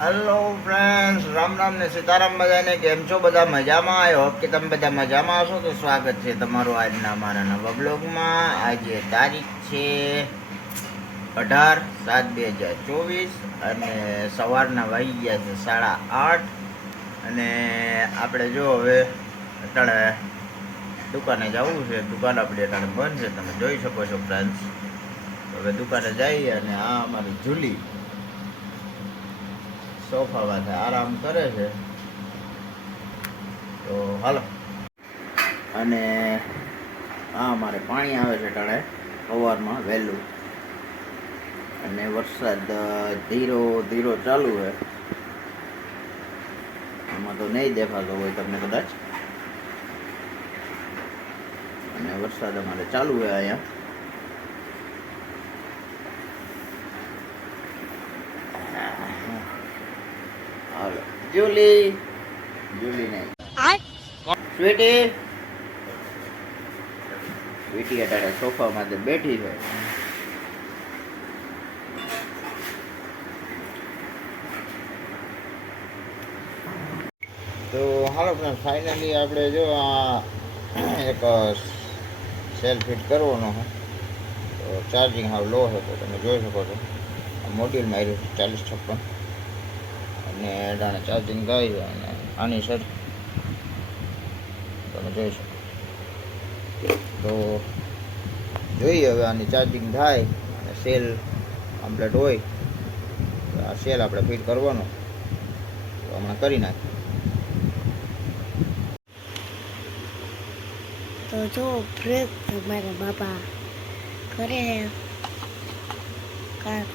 Hello friends, Ram Ram ને સીતારામ. બધાને કેમ છો? બધા મજામાં? આઈ હોપ કે તમે બધા મજામાં હશો. તો સ્વાગત છે તમારું આજના મારા નવા બ્લોગમાં. આજે તારીખ છે 18/7/2024 અને સવારના વાગી ગયા છે 8:30. અને આપણે જો હવે અત્યારે દુકાને જવું છે. દુકાન આપણી અત્યારે બંધ છે, તમે જોઈ શકો છો ફ્રેન્ડ્સ. હવે દુકાને જઈએ અને આ અમારી જુલી સોફા પાસે આરામ કરે છે. તો હાલો. અને આ અમારે પાણી આવે છે ટાણે સવારમાં વહેલું, અને વરસાદ ધીરો ધીરો ચાલુ છે. આમાં તો નહીં દેખાતો હોય તમને કદાચ. અને વરસાદ અમારે ચાલુ છે અહીંયા. હાલો જુલી, જુલી નહીં, સ્વીટી. સ્વીટી અત્યારે સોફામાં બેઠી છે. તો હાલો ફ્રેન્ડ, ફાઇનલી આપણે જો આ એક સેલ ફિટ કરવાનો છે. તો ચાર્જિંગ હાવ લો છે, તો તમે જોઈ શકો છો. આ મોડ્યુલમાં આવ્યું છે 4056, અને ડાણે ચાર્જિંગ થાય છે. અને આની સર તમે જોઈ શકો. તો જોઈએ હવે આની ચાર્જિંગ થાય અને સેલ કમ્પ્લીટ હોય તો આ સેલ આપણે ફિટ કરવાનો. તો હમણાં કરી નાખીએ. તો જો ફ્રેક તમારા બાપા કરે હે કામ.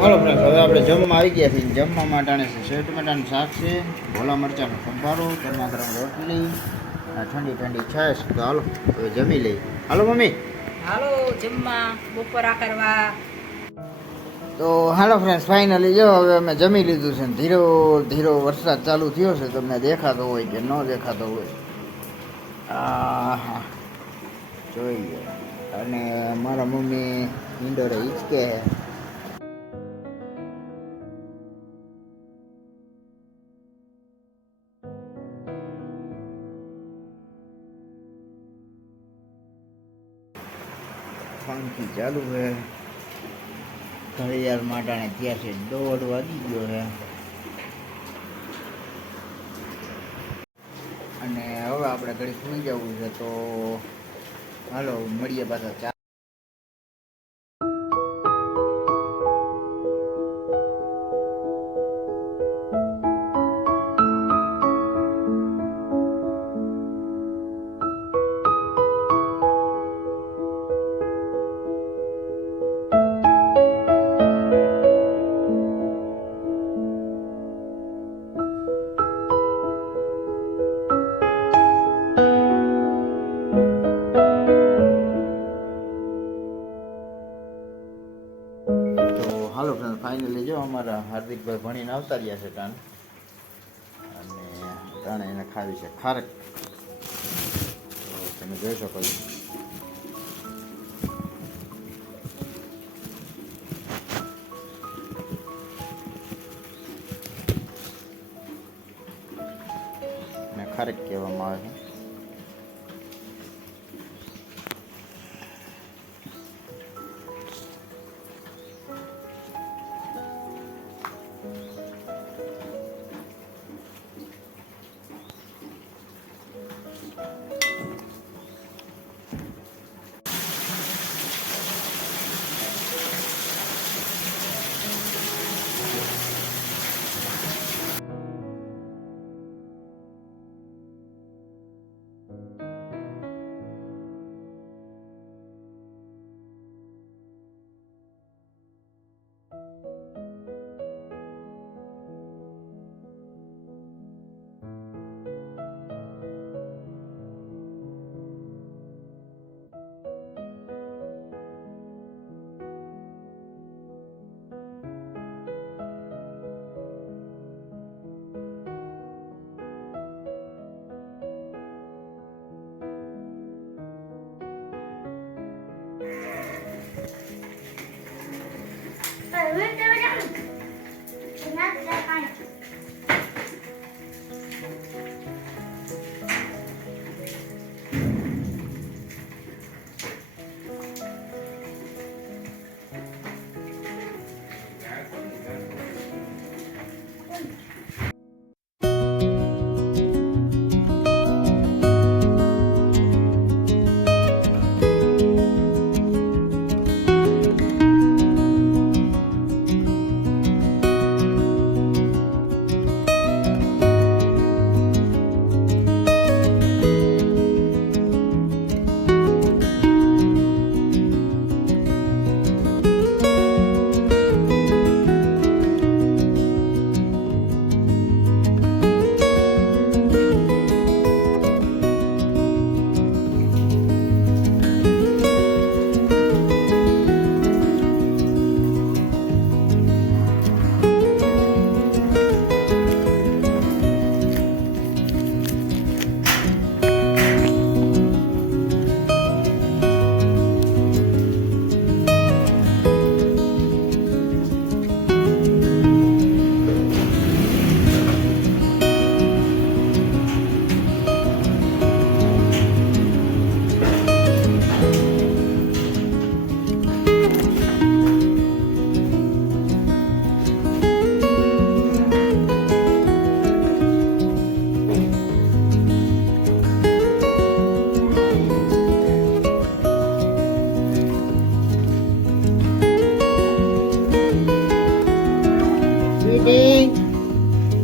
હાલો ફ્રેન્ડ, હવે આપણે જમવા આવી ગયા છીએ. જમવા માટે છે સેવ ટમેટાનું શાક છે, ભોલા મરચાંનો સંભારો, ગરમા ગરમ રોટલી, ઠંડી ઠંડી છાશ. તો હાલો હવે જમી લઈએ. હાલો મમ્મી, હાલો જમવા બપોરા કરવા. તો હાલો ફ્રેન્ડ્સ, ફાઇનલી જો હવે અમે જમી લીધું છે. ધીરો ધીરો વરસાદ ચાલુ થયો છે, તમને દેખાતો હોય કે ન દેખાતો હોય. હા જોઈએ. અને મારા મમ્મી ઈંડોરે હિંચકે છે. પંખી ચાલુ છે. ઘડિયાળ માટાને ત્યાં છે 1:30 વાગી ગયો છે. અને હવે આપણે ઘડી સુઈ જવું છે. તો હાલો મળીએ પાછા. હાલો ફ્રેન્ડ ફાઇનલી જો અમારા હાર્દિકભાઈ ભણીને આવતા રહ્યા છે ટાણ અને ટાણે એને ખાવી છે ખારક તો તમે જોઈ શકો છો ને ખારક કહેવામાં આવે છે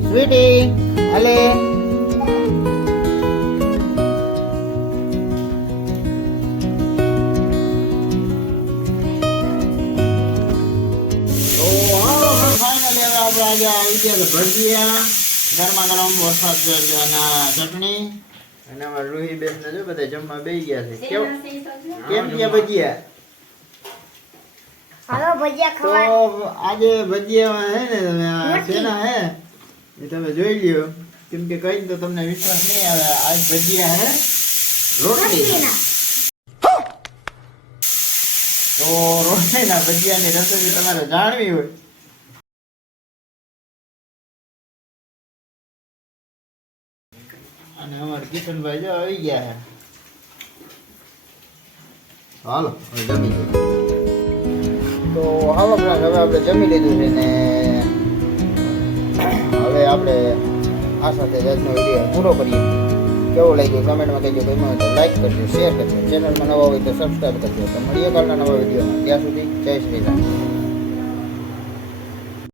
સ્વીટી હાલે ભજીયા ગરમા ગરમ વરસાદ ચટણી અને અમારા રૂહી બેન ને જો બધા જમવા બેસી ગયા છે કેમ ગયા ભજીયા હાલો ભજીયા તો ખાવા આજે ભજીયા હે ને તમે આ શેના હે એ તમે જોઈ લ્યો કેમ કે કઈ તો તમને વિશ્વાસ નહીં આવે આજ ભજીયા હે રોટલી તો રોટલીના ભજીયાની રેસીપી તમારે જાણવી હોય અને અમારા કિશનભાઈ જો આવી ગયા છે હાલો હવે જમી લઈએ તો હાલો ફ્રેન્ડ હવે આપણે જમી લીધું છે ને હવે આપણે આ સાથે આજનો વિડીયો પૂરો કરીએ કેવો લાગ્યો કમેન્ટમાં કહેજો ગમ્યો હોય તો લાઈક કરજો શેર કરજો ચેનલમાં નવા હોય તો સબસ્ક્રાઈબ કરજો તો મળીએ કાલના નવા વિડીયોમાં ત્યાં સુધી જય શ્રી રામ